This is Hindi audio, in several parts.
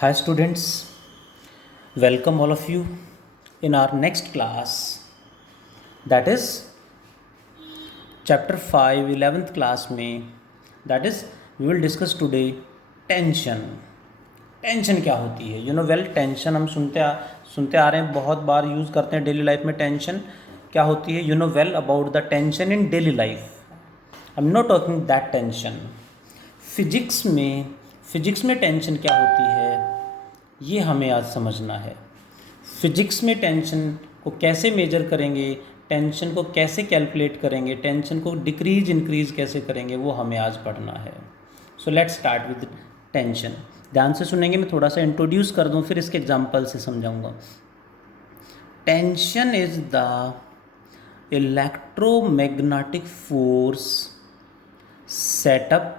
Hi students, welcome all of you in our next class, that is chapter 5 11th class में, that is we will discuss today tension. Tension क्या होती है? यू नो वेल, टेंशन हम सुनते आ रहे हैं, बहुत बार यूज़ करते हैं डेली लाइफ में. टेंशन क्या होती है? You know well about the tension in daily life. I am not talking that tension. Physics में टेंशन क्या होती है, ये हमें आज समझना है. फिजिक्स में टेंशन को कैसे मेजर करेंगे, टेंशन को कैसे कैलकुलेट करेंगे, टेंशन को डिक्रीज इंक्रीज कैसे करेंगे, वो हमें आज पढ़ना है. So let's start with tension. ध्यान से सुनेंगे, मैं थोड़ा सा इंट्रोड्यूस कर दूं, फिर इसके एग्जांपल से समझाऊंगा. Tension is the electromagnetic force setup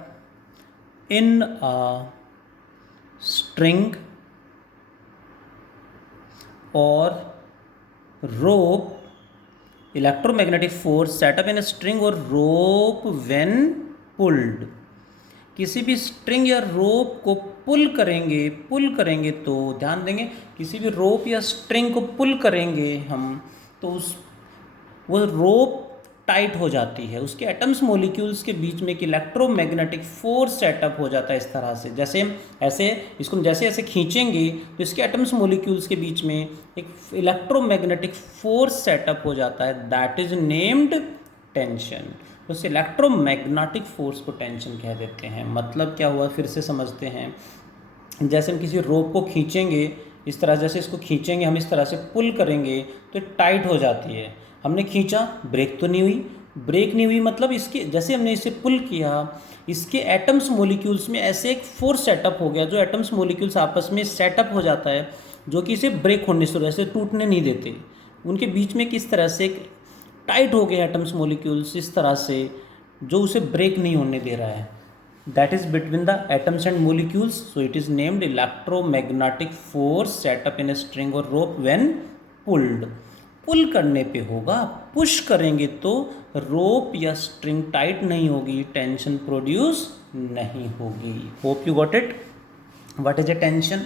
in a string or rope. Electromagnetic force set up in a string or rope when pulled. किसी भी स्ट्रिंग या रोप को पुल करेंगे तो ध्यान देंगे, किसी भी रोप या स्ट्रिंग को पुल करेंगे हम तो वो रोप टाइट हो जाती है, उसके एटम्स मॉलिक्यूल्स के बीच में एक इलेक्ट्रोमैग्नेटिक फोर्स सेटअप हो जाता है. इस तरह से जैसे ऐसे इसको हम जैसे ऐसे खींचेंगे तो इसके एटम्स मॉलिक्यूल्स के बीच में एक इलेक्ट्रोमैग्नेटिक फोर्स सेटअप हो जाता है, दैट इज नेम्ड टेंशन. तो उस इलेक्ट्रोमैग्नेटिक फोर्स को टेंशन कह देते हैं. मतलब क्या हुआ, फिर से समझते हैं. जैसे हम किसी रोप को खींचेंगे, इस तरह जैसे इसको खींचेंगे हम, इस तरह से पुल करेंगे तो टाइट हो जाती है. हमने खींचा, ब्रेक तो नहीं हुई, मतलब इसके जैसे हमने इसे पुल किया, इसके एटम्स मॉलिक्यूल्स में ऐसे एक फोर्स सेटअप हो गया, जो एटम्स मॉलिक्यूल्स आपस में सेटअप हो जाता है, जो कि इसे ब्रेक होने से ऐसे टूटने नहीं देते. उनके बीच में किस तरह से टाइट हो गए एटम्स मॉलिक्यूल्स इस तरह से, जो उसे ब्रेक नहीं होने दे रहा है. That is between the atoms and molecules. So it is named electromagnetic force setup in a string और रोप व्हेन पुल्ड. पुल करने पे होगा, पुश करेंगे तो रोप या स्ट्रिंग टाइट नहीं होगी, टेंशन प्रोड्यूस नहीं होगी. Hope you got it. What is a tension?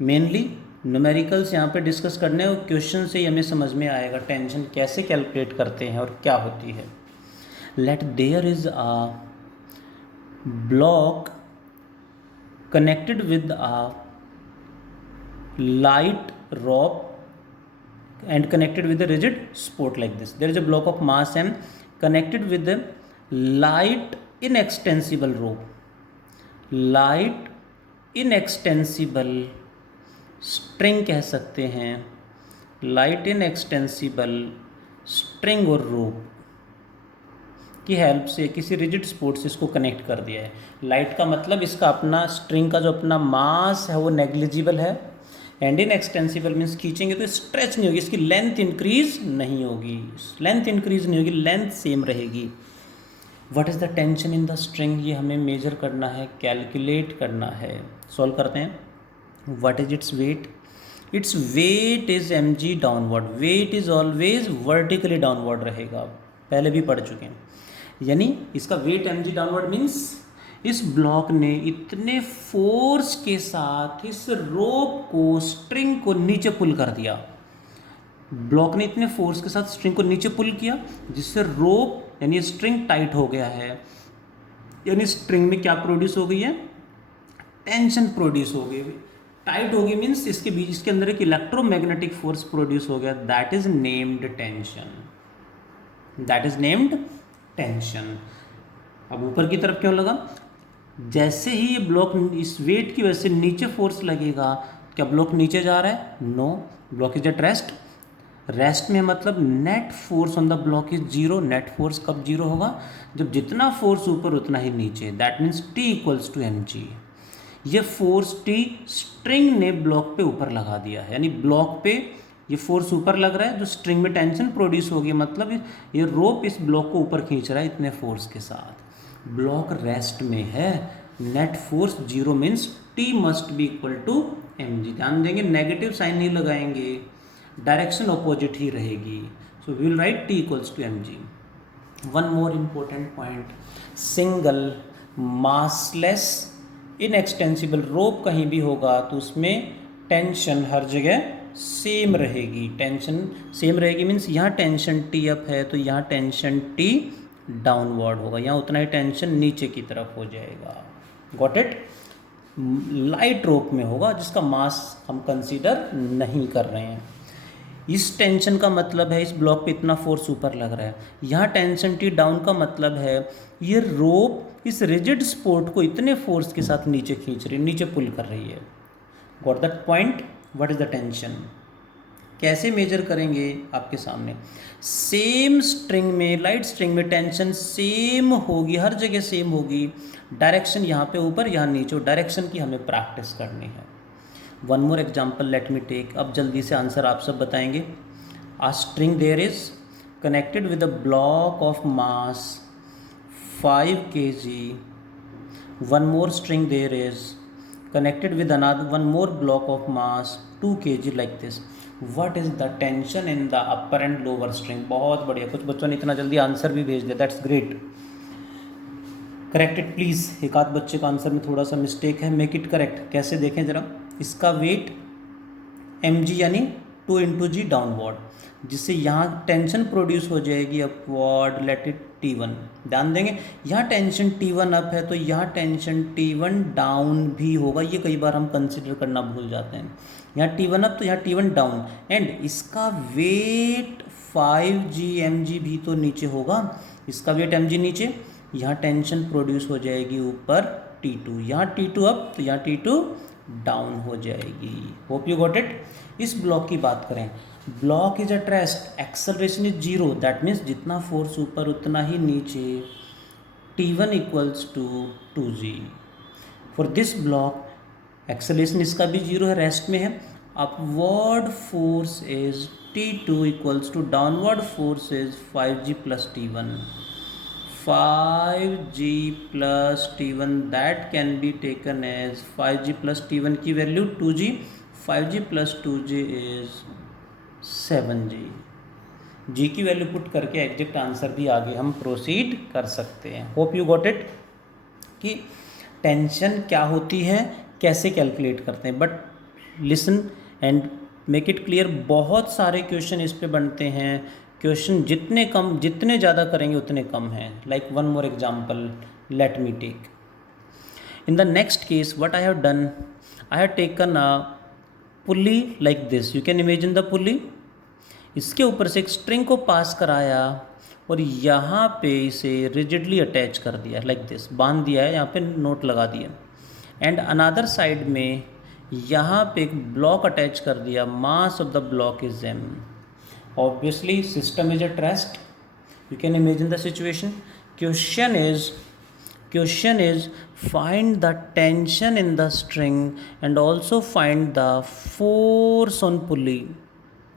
Mainly numericals यहाँ पे डिस्कस करने और क्वेश्चन से ही हमें समझ में आएगा टेंशन कैसे कैलकुलेट करते हैं और क्या होती है. Let there is a block connected with a light rope and connected with a rigid support like this. There is a block of mass m connected with a light inextensible rope. Light inextensible string कह सकते हैं, light inextensible string और rope की हेल्प से किसी रिजिड सपोर्ट से इसको कनेक्ट कर दिया है. लाइट का मतलब इसका अपना स्ट्रिंग का जो अपना मास है वो नेग्लिजिबल है, एंड इन एक्सटेंसिबल मीन्स खींचेंगे तो स्ट्रेच नहीं होगी, इसकी लेंथ इंक्रीज नहीं होगी, लेंथ सेम रहेगी. What is the tension in the string, ये हमें मेजर करना है, कैलकुलेट करना है. सॉल्व करते हैं. What is its weight? Its weight is mg downward. Weight is always vertically downward रहेगा, पहले भी पढ़ चुके हैं. यानी इसका वेट mg डाउनवर्ड मीन्स इस ब्लॉक ने इतने फोर्स के साथ इस रोप को, स्ट्रिंग को नीचे पुल कर दिया. ब्लॉक ने इतने फोर्स के साथ स्ट्रिंग को नीचे पुल किया जिससे रोप यानी स्ट्रिंग टाइट हो गया है. यानी स्ट्रिंग में क्या प्रोड्यूस हो गई है? टेंशन प्रोड्यूस हो गई. टाइट हो गई मीन्स इसके अंदर एक इलेक्ट्रोमैग्नेटिक फोर्स प्रोड्यूस हो गया, दैट इज नेम्ड टेंशन. अब ऊपर की तरफ क्यों लगा? जैसे ही ये ब्लॉक इस वेट की वजह से नीचे फोर्स लगेगा, क्या ब्लॉक नीचे जा रहा है? No, block is at rest में मतलब net force on the block is zero. Net force कब जीरो होगा? जब जितना फोर्स ऊपर उतना ही नीचे, that means T equals to mg. ये फोर्स T स्ट्रिंग ने ब्लॉक पे ऊपर लगा दिया है, यानी ब्लॉक पे ये फोर्स ऊपर लग रहा है, जो स्ट्रिंग में टेंशन प्रोड्यूस होगी, मतलब ये रोप इस ब्लॉक को ऊपर खींच रहा है इतने फोर्स के साथ. ब्लॉक रेस्ट में है, net force zero means T must be equal to mg. ध्यान देंगे, नेगेटिव साइन नहीं लगाएंगे, डायरेक्शन अपोजिट ही रहेगी. So we will write T equals to mg. One more important point, single massless inextensible rope कहीं भी होगा तो उसमें टेंशन हर जगह सेम रहेगी। टेंशन सेम रहेगी मीन्स यहाँ टेंशन टी अप है तो यहाँ टेंशन टी डाउनवर्ड होगा, यहाँ उतना ही टेंशन नीचे की तरफ हो जाएगा। Got it? लाइट रोप में होगा जिसका मास हम कंसीडर नहीं कर रहे हैं। इस टेंशन का मतलब है इस ब्लॉक पे इतना फोर्स ऊपर लग रहा है, यहाँ टेंशन टी डाउन का मतलब है ये रोप इस रिजिड सपोर्ट को इतने फोर्स के साथ नीचे खींच रही है, नीचे पुल कर रही है। Got that point? What is the tension? कैसे मेजर करेंगे? आपके सामने सेम स्ट्रिंग में, लाइट स्ट्रिंग में टेंशन सेम होगी, हर जगह सेम होगी, डायरेक्शन यहाँ पे ऊपर यहाँ नीचे, डायरेक्शन की हमें प्रैक्टिस करनी है। One more example let me take. अब जल्दी से आंसर आप सब बताएंगे। A string there is connected with a block of mass 5 kg, one more string there is connected with another one more block of mass 2 kg like this. What is the tension in the upper and lower string? बहुत बढ़िया, कुछ बच्चों ने इतना जल्दी आंसर भी भेज दिया, दैट्स ग्रेट। Corrected please. एक आध बच्चे का आंसर में थोड़ा सा मिस्टेक है, मेक इट करेक्ट। कैसे देखें ज़रा, इसका वेट mg यानी 2 × g डाउनवर्ड, जिससे यहाँ टेंशन प्रोड्यूस हो जाएगी अपवर्ड, लेट इट T1। ध्यान देंगे यहाँ टेंशन T1 अप है तो यहाँ टेंशन T1 डाउन भी होगा, ये कई बार हम कंसिडर करना भूल जाते हैं। यहाँ T1 अप तो यहाँ T1 डाउन, एंड इसका वेट 5g mg भी तो नीचे होगा, इसका वेट mg नीचे, यहाँ टेंशन प्रोड्यूस हो जाएगी ऊपर T2, यहाँ T2 अप तो यहाँ T2 डाउन हो जाएगी। Hope you got it. इस ब्लॉक की बात करें, block is at rest, acceleration is 0, that means जितना फोर्स ऊपर उतना ही नीचे, T1 equals to 2g। For this block acceleration इसका भी 0 है, रेस्ट में है। Upward force is T2 equals to downward force is 5g + T1, 5g + T1 that can be taken as 5g + T1 की value 2g, 5g + 2g is 7g। g की वैल्यू पुट करके एग्जैक्ट आंसर भी आगे हम प्रोसीड कर सकते हैं। होप यू गॉट इट कि टेंशन क्या होती है, कैसे कैलकुलेट करते हैं। But listen and make it clear, बहुत सारे क्वेश्चन इस पे बनते हैं। क्वेश्चन जितने ज़्यादा करेंगे उतने कम हैं। Like one more example let me take. In the next case what I have done, I have taken a pulley like this, you can imagine the pulley. इसके ऊपर से एक स्ट्रिंग को पास कराया और यहाँ पे इसे रिजिडली अटैच कर दिया लाइक दिस, बांध दिया है, यहाँ पे नोट लगा दिया। एंड अनदर साइड में यहाँ पे एक ब्लॉक अटैच कर दिया, mass of the block is m। Obviously system is at rest, you can imagine the situation. Question is find the tension in the string and also find the force on pulley।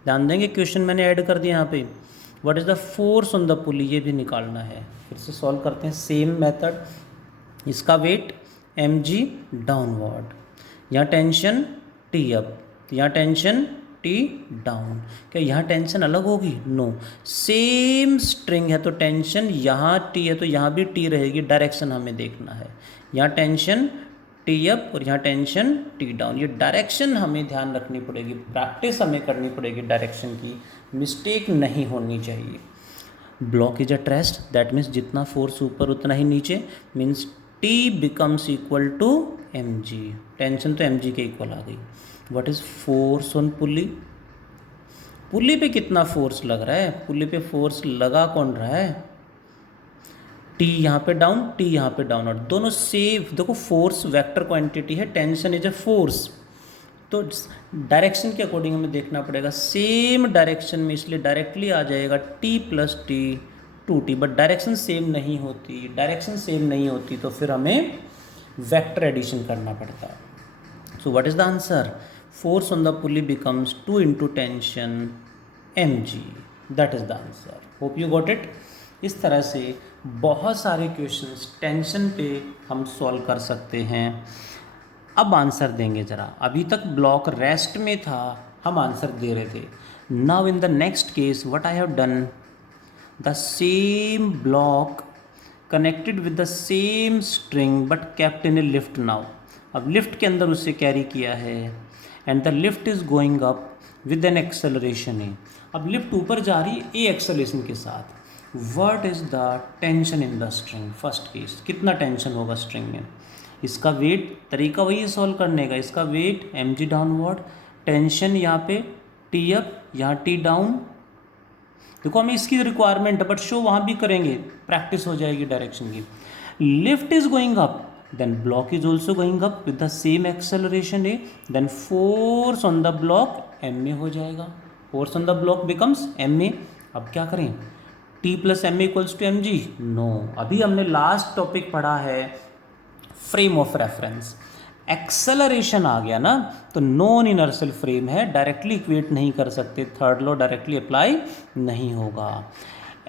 ध्यान देंगे क्वेश्चन मैंने ऐड कर दिया यहाँ पे, what is the force on the पुली, ये भी निकालना है। फिर से सॉल्व करते हैं सेम मेथड। इसका वेट mg डाउनवर्ड, यहाँ टेंशन T अप, यहाँ टेंशन T डाउन। क्या यहाँ टेंशन अलग होगी? नो, सेम स्ट्रिंग है तो टेंशन यहाँ T है तो यहाँ भी T रहेगी, डायरेक्शन हमें देखना है। यहाँ टेंशन T अप और यहाँ टेंशन T डाउन, ये डायरेक्शन हमें ध्यान रखनी पड़ेगी, प्रैक्टिस हमें करनी पड़ेगी डायरेक्शन की, मिस्टेक नहीं होनी चाहिए। Block is at rest, that means जितना फोर्स ऊपर उतना ही नीचे, means T becomes equal to mg, tension तो mg के इक्वल आ गई। What is force on pulley, pulley पे कितना फोर्स लग रहा है, पुली पे फोर्स लगा कौन रहा है, T यहाँ पे डाउन, T यहाँ पे डाउन, और दोनों सेम। देखो फोर्स वेक्टर क्वांटिटी है, टेंशन इज ए फोर्स, तो डायरेक्शन के अकॉर्डिंग हमें देखना पड़ेगा, सेम डायरेक्शन में, इसलिए डायरेक्टली आ जाएगा T + T 2T। But direction same नहीं होती, डायरेक्शन सेम नहीं होती तो फिर हमें वेक्टर एडिशन करना पड़ता है। So what is the answer, force on the pulley becomes 2 × tension mg, that is the answer. Hope you got it. इस तरह से बहुत सारे क्वेश्चंस टेंशन पे हम सॉल्व कर सकते हैं। अब आंसर देंगे ज़रा, अभी तक ब्लॉक रेस्ट में था, हम आंसर दे रहे थे। Now in the next case what I have done, the same block connected with the same string but kept in a lift now। अब लिफ्ट के अंदर उससे कैरी किया है and the lift is going up with an acceleration a. अब लिफ्ट ऊपर जा रही है ए एक्सेलरेशन के साथ। What is the tension in the string? First case, कितना टेंशन होगा स्ट्रिंग में? इसका वेट, तरीका वही है सॉल्व करने का, इसका वेट mg डाउनवर्ड, टेंशन यहाँ पे टी अप, यहाँ टी डाउन। देखो हमें इसकी रिक्वायरमेंट है बट शो वहाँ भी करेंगे, प्रैक्टिस हो जाएगी डायरेक्शन की। Lift is going up, then block is also going up with the same acceleration a, then force on the block ma हो जाएगा, force on the block becomes ma। अब क्या करें? t plus ma equals to mg? No, अभी हमने लास्ट टॉपिक पढ़ा है फ्रेम ऑफ रेफरेंस। एक्सेलरेशन आ गया ना, तो नॉन इनर्शियल फ्रेम है, डायरेक्टली इक्वेट नहीं कर सकते, थर्ड लॉ डायरेक्टली अप्लाई नहीं होगा।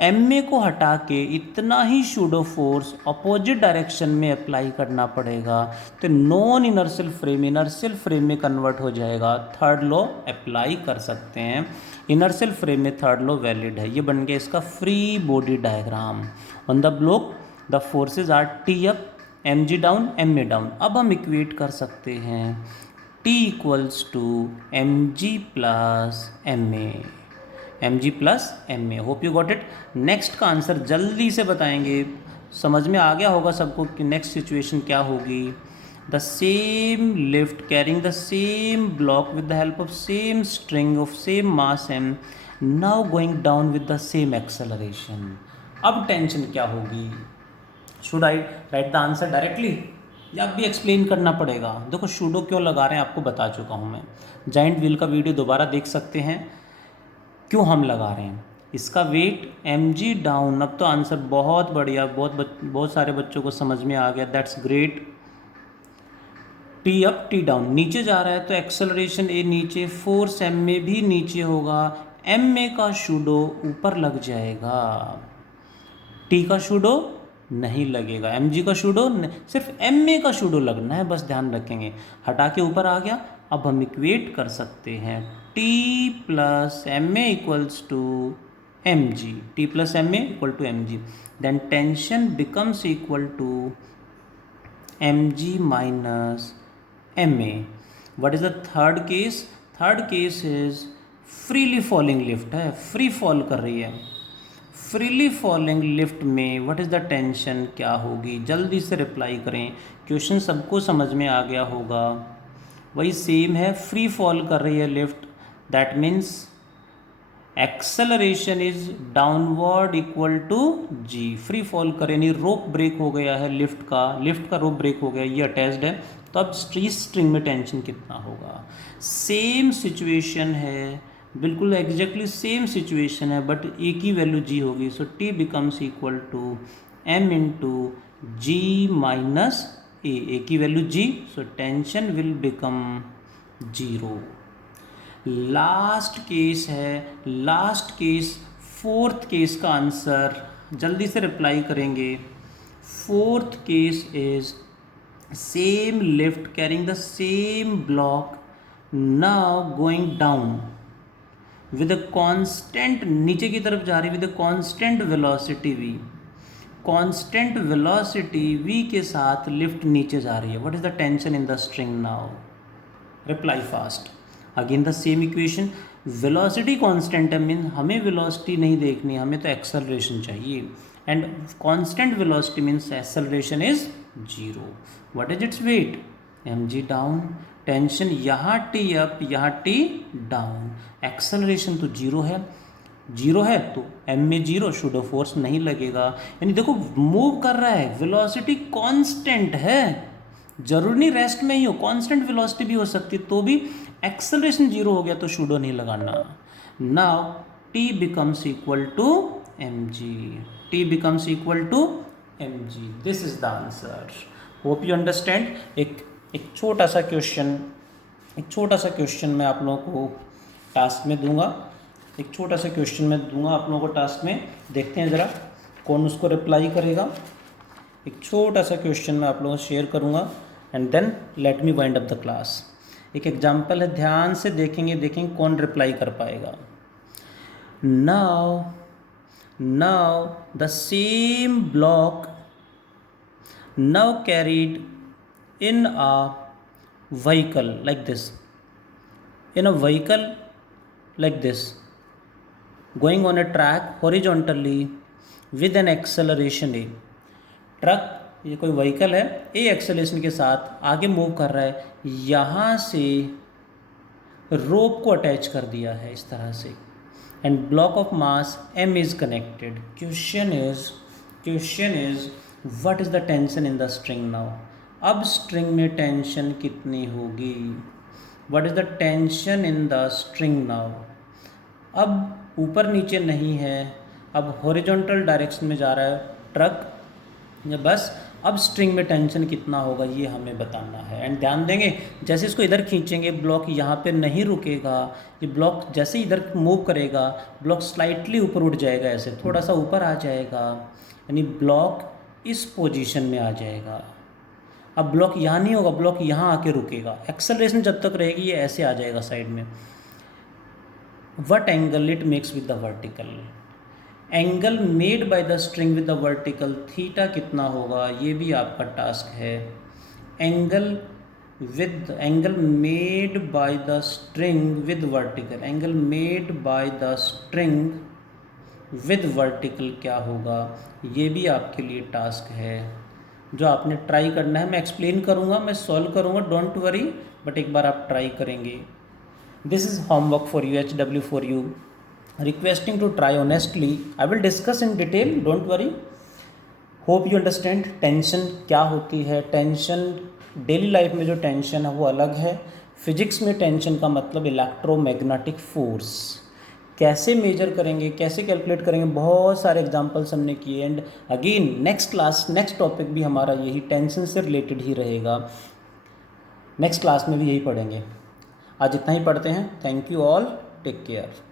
एम को हटा के इतना ही शूडो फोर्स अपोजिट डायरेक्शन में अप्लाई करना पड़ेगा, तो नॉन इनर्शियल फ्रेम में कन्वर्ट हो जाएगा, थर्ड लॉ अप्लाई कर सकते हैं। इनर्शियल फ्रेम में थर्ड लॉ वैलिड है। ये बन गया इसका free body diagram. On the block the forces are T up, m g down, m a down. अब हम इक्वेट कर सकते हैं T equals to m g plus m a, M g plus m a. Hope you got it. Next का आंसर जल्दी से बताएंगे, समझ में आ गया होगा सबको कि नेक्स्ट सिचुएशन क्या होगी। The same lift carrying the same block with the help of same string of same mass m, now going down with the same acceleration. अब टेंशन क्या होगी? Should I write the answer directly या अब भी एक्सप्लेन करना पड़ेगा? देखो शूडो क्यों लगा रहे हैं आपको बता चुका हूँ मैं, जाइंट व्हील का वीडियो दोबारा देख सकते हैं क्यों हम लगा रहे हैं। इसका वेट mg डाउन। अब तो आंसर बहुत बढ़िया, बहुत सारे बच्चों को समझ में आ गया, that's great. T up T down, नीचे जा रहा है तो एक्सेलरेशन ए नीचे, फोर्स एम में भी नीचे होगा, एम में का शूडो ऊपर लग जाएगा, टी का शूडो नहीं लगेगा, एम जी का शूडो सिर्फ एम ए का शूडो लगना है, बस ध्यान रखेंगे। हटा के ऊपर आ गया। अब हम इक्वेट कर सकते हैं T plus m a equals to m g, T plus m a equal to m g, then tension becomes equal to m g minus m a. What is the third case? Third case is freely falling lift है, फ्री फॉल कर रही है। फ्रीली फॉलिंग लिफ्ट में व्हाट इज़ द टेंशन क्या होगी? जल्दी से रिप्लाई करें, क्वेश्चन सबको समझ में आ गया होगा। वही सेम है, फ्री फॉल कर रही है lift, that means acceleration is downward equal to g. Free fall करे नहीं, रोप ब्रेक हो गया है लिफ्ट का रोप ब्रेक हो गया, ये अटैच्ड है, तो अब स्ट्रिंग में टेंशन कितना होगा? सेम सिचुएशन है, बिल्कुल एग्जैक्टली सेम सिचुएशन है, बट ए की वैल्यू जी होगी, so T becomes equal to m into g minus a की value g, so tension will become zero. Last case है, लास्ट केस, फोर्थ केस का आंसर जल्दी से रिप्लाई करेंगे। Fourth case is same lift carrying the same block, now going down with a constant, नीचे की तरफ जा रही with a constant velocity v, constant velocity v के साथ लिफ्ट नीचे जा रही है। What is the tension in the string now? Reply fast. Again the same equation, velocity constant है, मीन हमें वेलोसिटी नहीं देखनी, हमें तो एक्सेलरेशन चाहिए, and constant velocity means acceleration is zero. What is its wait? mg down, tension यहाँ टी अप, यहाँ टी डाउन, एक्सेलरेशन तो जीरो है तो एम में जीरो, शूडो फोर्स नहीं लगेगा, यानी देखो मूव कर रहा है, वेलोसिटी कांस्टेंट है, जरूरी नहीं रेस्ट में ही हो, कांस्टेंट वेलोसिटी भी हो सकती है, तो भी एक्सेलरेशन जीरो हो गया तो शूडो नहीं लगाना। Now T becomes equal to m g, T becomes equal to m g, this is the answer. Hope you understand. एक छोटा सा क्वेश्चन मैं आप लोगों को टास्क में दूंगा, एक छोटा सा क्वेश्चन मैं दूंगा आप लोगों को टास्क में, देखते हैं ज़रा कौन उसको रिप्लाई करेगा। एक छोटा सा क्वेश्चन मैं आप लोगों को शेयर करूंगा and then let me wind up the class. एक एग्जाम्पल है, ध्यान से देखेंगे कौन रिप्लाई कर पाएगा। Now the same block now carried in a vehicle like this, in a vehicle like this, going on a track horizontally with an acceleration a, truck ये कोई व्हीकल है ए एक्सेलरेशन के साथ आगे मूव कर रहा है, यहाँ से रोप को अटैच कर दिया है इस तरह से, and block of mass m is connected. Question is what is the tension in the string now. अब स्ट्रिंग में टेंशन कितनी होगी, what is the tension in the string now. अब ऊपर नीचे नहीं है, अब हॉरिजॉन्टल डायरेक्शन में जा रहा है ट्रक या बस। अब स्ट्रिंग में टेंशन कितना होगा ये हमें बताना है। एंड ध्यान देंगे जैसे इसको इधर खींचेंगे ब्लॉक यहाँ पे नहीं रुकेगा, ये ब्लॉक जैसे इधर मूव करेगा ब्लॉक स्लाइटली ऊपर उठ जाएगा, ऐसे थोड़ा सा ऊपर आ जाएगा, यानी ब्लॉक इस पोजीशन में आ जाएगा। अब ब्लॉक यहाँ नहीं होगा, ब्लॉक यहाँ आके रुकेगा, एक्सेलरेशन जब तक रहेगी ये ऐसे आ जाएगा साइड में। What angle it makes with the vertical, angle made by the string with the vertical theta कितना होगा ये भी आपका टास्क है। Angle made by the string with vertical, angle made by the string with vertical क्या होगा ये भी आपके लिए टास्क है जो आपने ट्राई करना है। मैं एक्सप्लेन करूँगा, मैं सॉल्व करूँगा, डोंट वरी, बट एक बार आप ट्राई करेंगे। This is homework for you, HW for you, requesting to try honestly. I will discuss in detail, don't worry. Hope you understand tension क्या होती है। टेंशन डेली लाइफ में जो टेंशन है वो अलग है, फिजिक्स में टेंशन का मतलब इलेक्ट्रोमैग्नेटिक फोर्स। कैसे मेजर करेंगे, कैसे कैलकुलेट करेंगे, बहुत सारे एग्जांपल्स हमने किए। And again next class, next topic भी हमारा यही टेंशन से रिलेटेड ही रहेगा, नेक्स्ट क्लास में भी यही पढ़ेंगे। आज इतना ही पढ़ते हैं। Thank you all, take care.